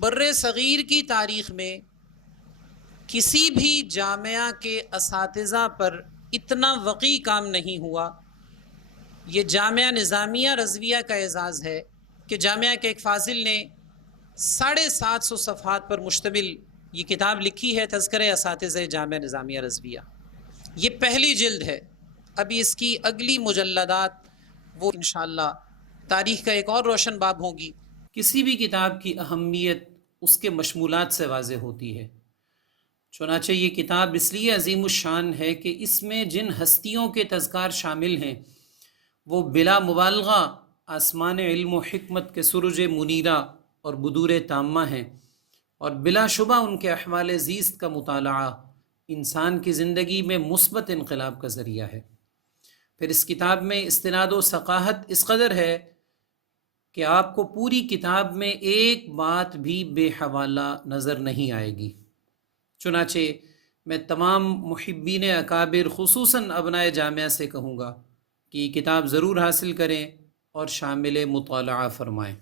بر صغیر کی تاریخ میں کسی بھی جامعہ کے اساتذہ پر اتنا وقیع کام نہیں ہوا۔ یہ جامعہ نظامیہ رضویہ کا اعزاز ہے کہ جامعہ کے ایک فاضل نے 750 صفحات پر مشتمل یہ کتاب لکھی ہے، تذکرہ اساتذہ جامعہ نظامیہ رضویہ۔ یہ پہلی جلد ہے، ابھی اس کی اگلی مجلدات وہ انشاءاللہ تاریخ کا ایک اور روشن باب ہوگی۔ کسی بھی کتاب کی اہمیت اس کے مشمولات سے واضح ہوتی ہے، چنانچہ یہ کتاب اس لیے عظیم الشان ہے کہ اس میں جن ہستیوں کے تذکار شامل ہیں وہ بلا مبالغہ آسمان علم و حکمت کے سرج منیرہ اور بدور تامہ ہیں، اور بلا شبہ ان کے احوال زیست کا مطالعہ انسان کی زندگی میں مثبت انقلاب کا ذریعہ ہے۔ پھر اس کتاب میں استناد و ثقاہت اس قدر ہے کہ آپ کو پوری کتاب میں ایک بات بھی بے حوالہ نظر نہیں آئے گی۔ چنانچہ میں تمام محبین اکابر خصوصاً ابنائے جامعہ سے کہوں گا کہ یہ کتاب ضرور حاصل کریں اور شامل مطالعہ فرمائیں۔